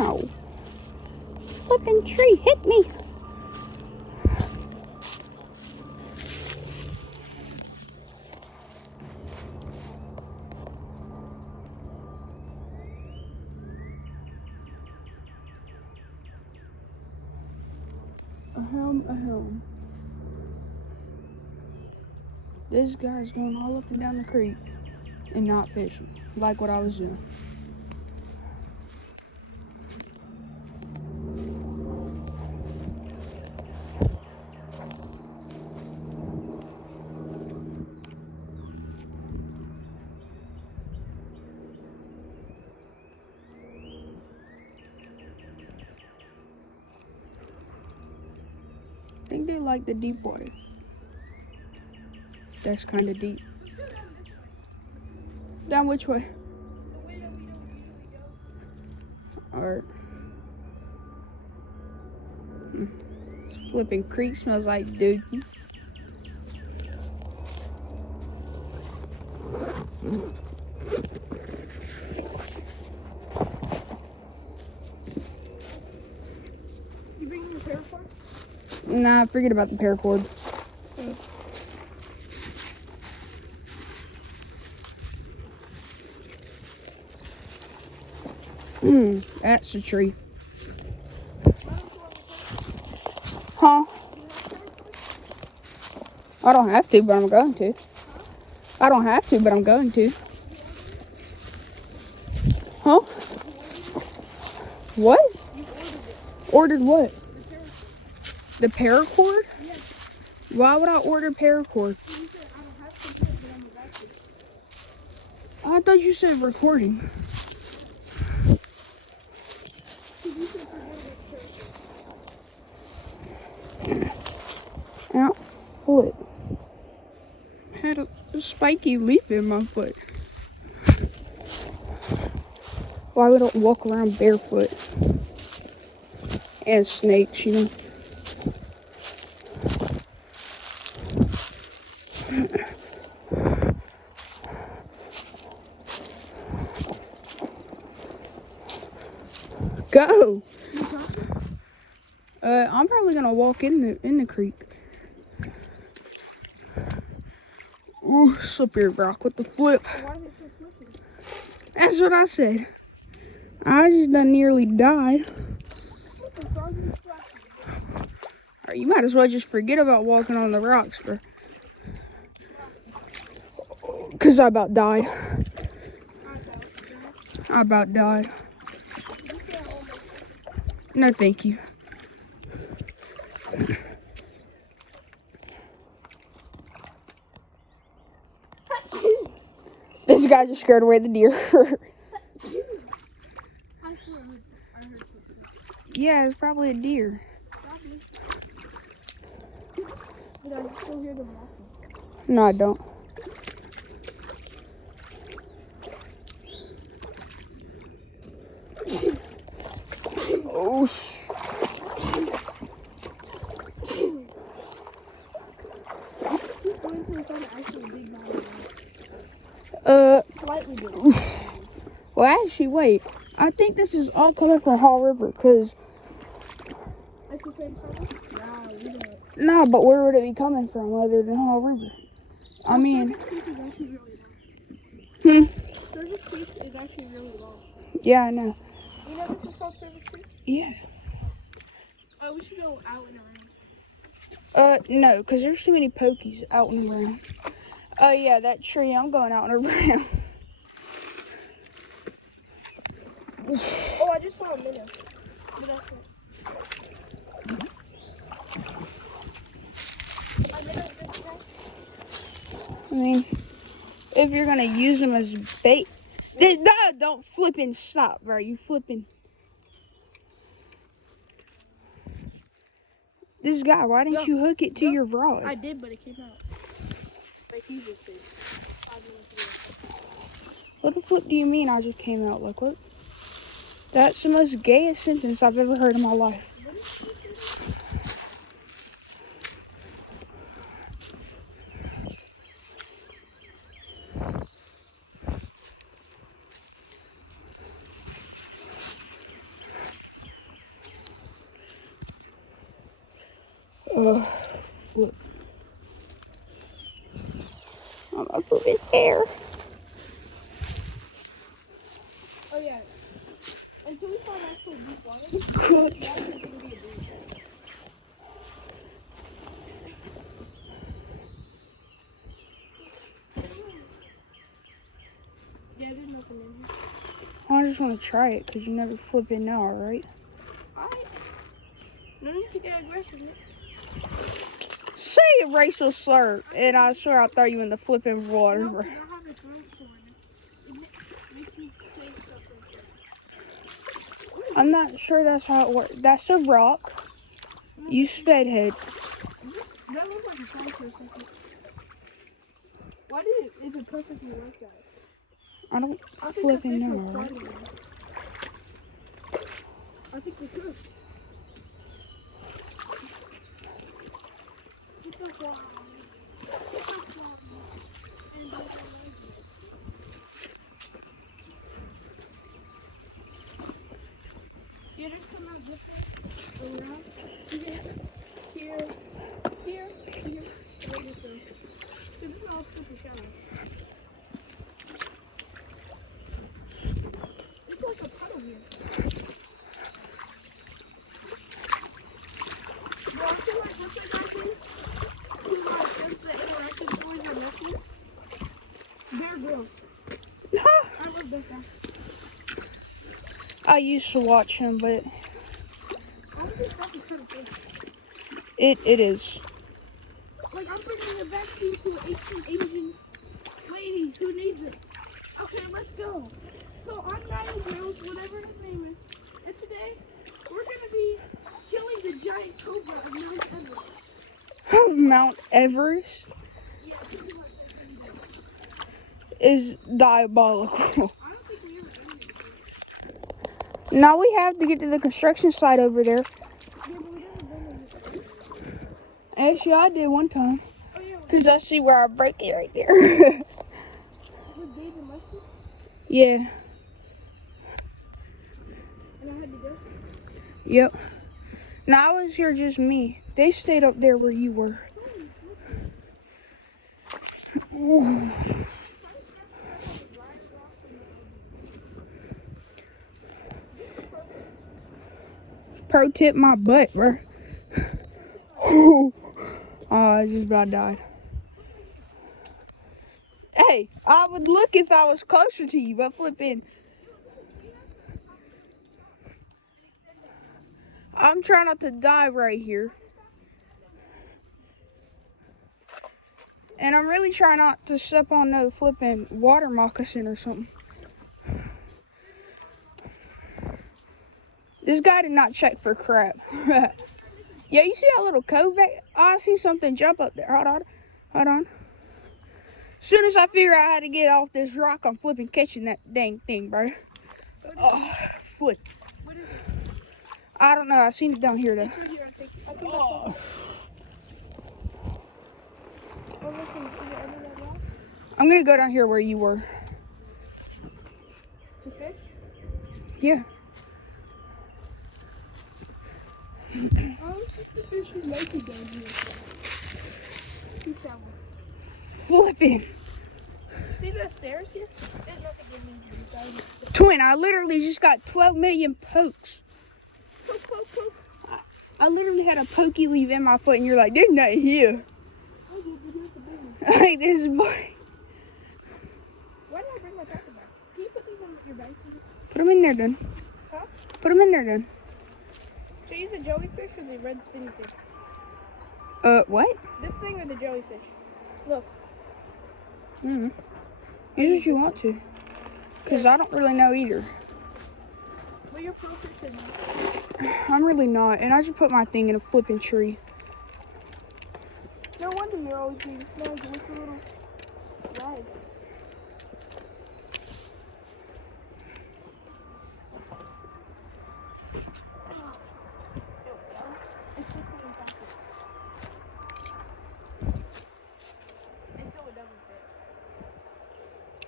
Ow. Flipping tree hit me. Ahem. This guy's going all up and down the creek and not fishing, like what I was doing. I think they like the deep water. That's kind of deep. Down which way? The way that we don't usually go. Alright. This flipping creek smells like dookie. You bringing your paracord? Nah, forget about the paracord. That's a tree. Huh? I don't have to, but I'm going to. I don't have to, but I'm going to. Huh? What? Ordered what? The paracord? Yes. Why would I order paracord? You said I don't have to do it, but I'm about to. I thought you said recording. Out foot. Had a spiky leaf in my foot. Why we don't walk around barefoot? And snakes, you know. Go. I'm probably gonna walk in the creek. Ooh, slippery rock with the flip. Why is it so slippery? That's what I said. I just done nearly died. What the frog is splashing? Or you might as well just forget about walking on the rocks, bro. Cause I about died. I about died. No, thank you. This guy just scared away the deer. I swear I heard footsteps. Yeah, it's probably a deer. Probably. But I still hear them walking. No, I don't. Oh, Slightly big. well, actually, wait. I think this is all coming from Hall River, because... That's the same color? Nah, we don't. Nah, but where would it be coming from other than Hall River? I mean... Service Creek is actually really long. Service Creek is actually really long. Yeah, I know. You know this is called Service Creek? Yeah. We should go out and around. No, because there's too many pokies out and around. Oh, yeah, that tree, I'm going out and around. Oh, I just saw a minnow. But that's it. I mean, if you're going to use them as bait. Don't flipping stop, bro. You flipping. This guy, why didn't you hook it to your rod? I did, but it came out. Like you just said. 5 minutes ago. What the flip do you mean I just came out? Like, what? That's the most gayest sentence I've ever heard in my life. Flip. I'm gonna flip his hair. Oh yeah. Until we find actual deep water, Good. that's gonna be a breeze. Yeah, there's nothing in here. I just want to try it because you never flip it now, right? Alright. No need to get aggressive. Say a racial slur, and I swear I'll throw you in the flipping water. No, Bro. because I have a throat sore. It makes me say stuff like that. I'm not sure that's how it works. That's a rock. You spedhead. That looked like a fly for a second. Why did is it perfectly like that? I don't I think the flip it fish now, were right? farting. I think they could. Get the fly. Get the fly. And don't let it. You just come out this way, around, here, here, here, here, right this way. So this is all super shallow. It's like a puddle here. Bro, I feel like what's that guy thing? Who does the interactive stories on Netflix? Bear Grylls. I love that guy. I used to watch him, but I don't think that's a kind of fish. it is. Like, I'm bringing a vaccine to an Asian lady who needs it. Okay, let's go. So, I'm Niall Grills, whatever his name is. And today, we're going to be killing the giant cobra of Mount Everest. Mount Everest Yeah, pretty much that's what we do. is diabolical. I don't think we ever done it before. Now we have to get to the construction site over there. Yeah, but we never done it before. Actually, I did one time. Oh, yeah, Because I see where I break it right there. with Dave and Lexi, Yeah. and I had to go. Yep. Now I was here just me. They stayed up there where you were. Ooh. Pro tip my butt, bro. Oh, I just about died. Hey, I would look if I was closer to you, but flipping. I'm trying not to die right here. And I'm really trying not to step on no flipping water moccasin or something. This guy did not check for crap. Yeah, you see that little cove back? Oh, I see something jump up there. Hold on. As soon as I figure out how to get off this rock, I'm flipping catching that dang thing, bro. Oh, flip. What is it? I don't know. I seen it down here, though. It's right here, I think Oh. Oh, listen, is it under that rock? I'm going to go down here where you were. To fish? Yeah. I don't think the fish would like it down here. Too shallow. Flipping. See the stairs here? There's nothing in these. Twin, I literally just got 12 million pokes. Poke, poke, poke. I literally had a pokey leaf in my foot, and you're like, there's nothing here. Oh, yeah, but that's the big one. Like, this boy. Why did I bring my packer bags? Can you put these on your bag, please? Put them in there, then. Huh? Put them in there, then. Should I use the jellyfish or the red spinny fish? What? This thing or the jellyfish? Look. Mm-hmm. Use what you want to. Because I don't really know either. Well, you're perfect in I'm really not. And I just put my thing in a flipping tree. No wonder you're always being snagged with the little leg.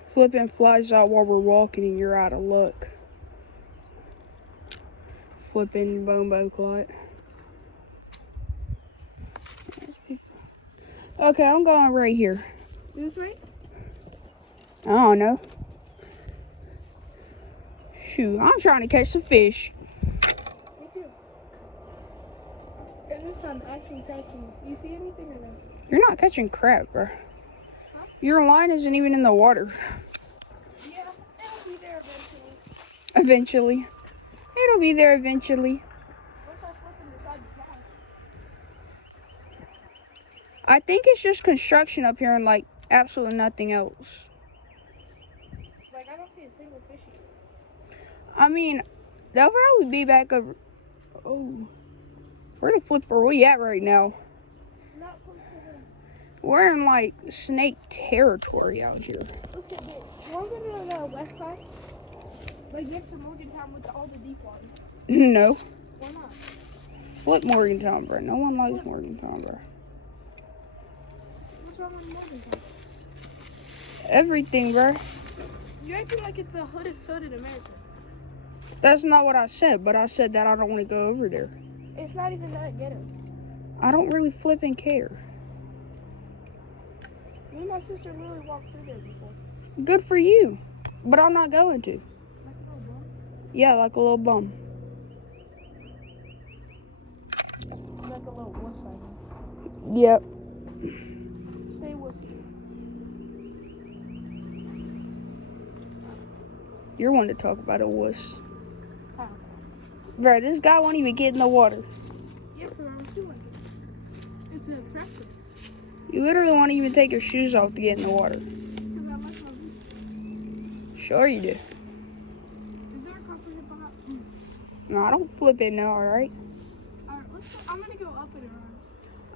Flipping flies out while we're walking and you're out of luck. Flipping bombo clot. Okay, I'm going right here. Is this right? I don't know. Shoot, I'm trying to catch some fish. Me too. And this time actually catching. Do you see anything or no? You're not catching crap, bro. Huh? Your line isn't even in the water. Yeah, it'll be there eventually. Eventually. It'll be there eventually. Once I flip and decide to cast. I think it's just construction up here and like absolutely nothing else. Like, I don't see a single fish here. I mean, they'll probably be back over. Oh, where the flip are we at right now? Not close to them. We're in like snake territory out here. Let's get big. You want to go to the west side? Like next to Morgantown with all the deep water. No. Why not? Flip Morgantown, bro. No one likes Morgantown, bro. What's wrong with Morgantown? Everything, bro. You're acting like it's the hoodest hood in America. That's not what I said, but I said that I don't want to go over there. It's not even that ghetto. I don't really flip and care. Me and my sister literally walked through there before. Good for you. But I'm not going to. Like a little bum. Yeah, like a little bum. Like a little wuss, I mean. Yep. Stay wussy. You're one to talk about a wuss. How? Bro, this guy won't even get in the water. Yeah, because I was too like it. It's a crack fix. You literally won't even take your shoes off to get in the water. Because I like my boots. Sure you do. Is there a couple here behind? No, I don't flip it now, alright? Alright, let's go. I'm going to go up and around.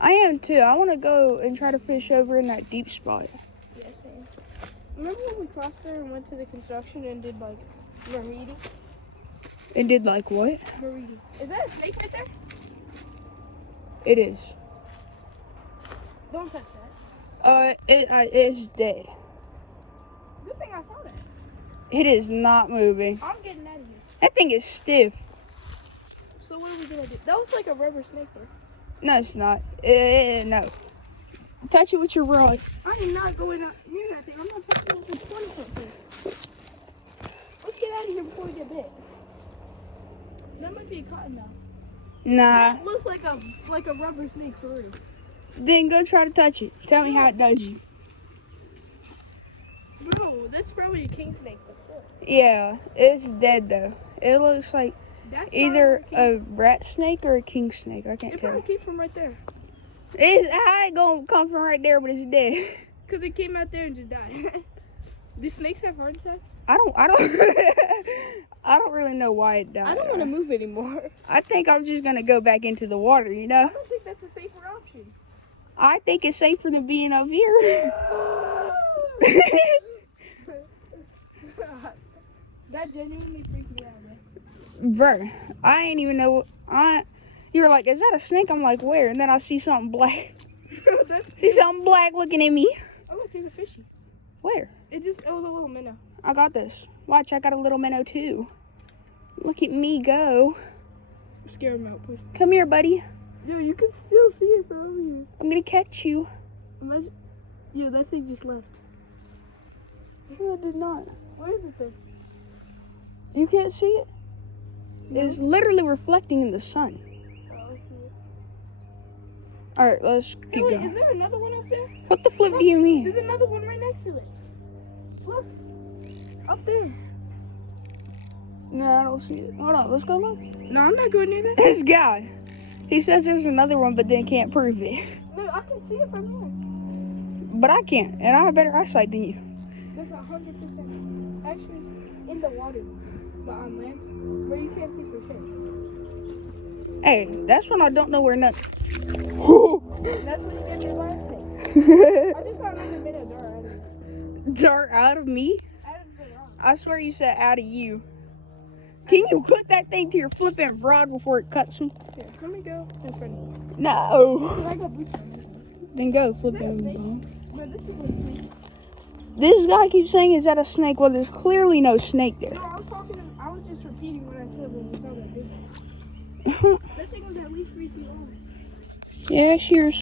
I am too. I want to go and try to fish over in that deep spot. Yeah, same. Remember when we crossed there and went to the construction and did like Maridi? It did like what? Maridi. Is that a snake right there? It is. Don't touch that. It's dead. Good thing I saw that. It is not moving. I'm getting out of here. That thing is stiff. So what are we gonna do? That was like a rubber snake though. No, it's not. No. Touch it with your rod. I am not going out near that thing. I'm not touching it with a 20-foot thing. Let's get out of here before we get bit. That might be a cottonmouth. Nah. It looks like a rubber snake for real. Then go try to touch it. Tell me how it does you. Bro, that's probably a king snake, but still. Yeah, it's dead though. It looks like That's either a rat snake or a king snake. I can't It tell. probably came from right there. I ain't gonna come from right there, but it's dead. Because it came out there and just died. Do snakes have heart attacks? I don't I don't really know why it died. I don't want to move anymore. I think I'm just gonna go back into the water, you know? I don't think that's a safer option. I think it's safer than being up here. That genuinely freaked me out, man. Bro, I ain't even know. You were like, is that a snake? I'm like, where? And then I see something black. See something black looking at me. Oh, look, there's a fishy. Where? It was a little minnow. I got this. Watch, I got a little minnow too. Look at me go. Scare him out, please. Come here, buddy. Yo, you can still see it from over here. I'm gonna catch you. Imagine. Yo, that thing just left. No, I did not. Where is it then? You can't see it? No. It's literally reflecting in the sun. Oh, I see it. Alright, let's Hey, keep wait, going. is there another one up there? What the flip do you mean? There's another one right next to it. Look. Up there. No, I don't see it. Hold on, let's go look. No, I'm not going near that. This guy. He says there's another one, but then can't prove it. No, I can see it from here. But I can't, and I have better eyesight than you. That's 100%. Actually, in the water, but on land, where you can't see for fish. Hey, that's when I don't know where nothing. That's when you get bit by a snake. I just saw another bit of dirt out of it. Dirt out of me? Out of the rock. I swear you said out of you. Can you put that thing to your flipping rod before it cuts me? Here, let me go in front of you. No. 'Cause I got boots on. Then go Is that a flipping. snake? ball. No, this is a snake. This guy keeps saying, is that a snake? Well, there's clearly no snake there. No, I was just repeating what I said when we saw that big one. That thing was at least 3 feet long. Yeah, cheers.